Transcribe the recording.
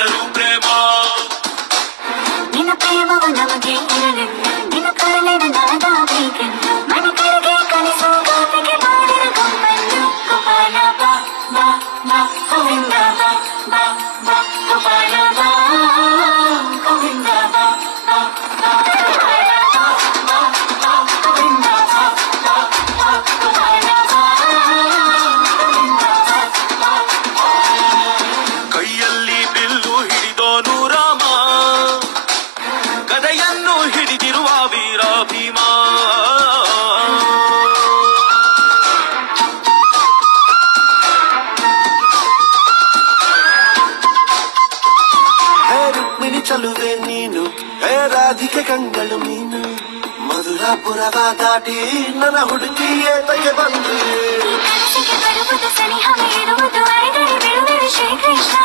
ಹೆಸರು ಪ್ರೇಮ. ನಿನ್ನ ಪ್ರೇಮವು ನಮಗೆ ಇರಲಿಲ್ಲ, ನಿನ್ನ ಕಾಲಿನ ನಾದ ಬೇಕೆಂದು ಮನ ಕೆಳಗೆ ಕಲಿಸೋ ಗಾಪಿಗೆ ಮಾಡಿದ ಗೊಂಬನ್ನು. ಗೋಪಾಲ ಬಾ ಬಾ ಬಾ ಗೋವಿಂದ ಬಾ ಬಾ ಬಾ ಗೋಪಾಲ ಬಾ ಗೋವಿಂದ ಬಾ ಬಾ ಬಾ ಗೋಪಾಲ ಬಾ ಬಾ ಬಾ ಗೋವಿಂದ ಬಾ ಬಾ ಬಾ ಗೋಪಾಲ ಬಾ ಗೋವಿಂದ ಬಾ ಬಾ. ಕೈಯಲ್ಲಿ ಬಿಲ್ಲು ಹಿಡಿದೋನು ರಾಮ, ಗದೆಯನ್ನು ಹಿಡಿದಿರುವ ವೀರ ಭೀಮ. ಹೇ ರುಕ್ಮಿಣಿ ಚಲುವೆ ನೀನು, ಹೇ ರಾಧಿಕೆ ಕಂಗಳು ನೀನು, ಮಧುರಾಪುರವ ದಾಟಿ ನನ್ನ ಹುಡುಗಿಯೇ ತಗೆ ಬಂದು. ಈ ಕನಸಿಗೆ ಬರುವುದು ಸನಿಹ ಇರುವುದು ಅರೆದರೆ ಬಿಡುವೆ ಶ್ರೀಕೃಷ್ಣ.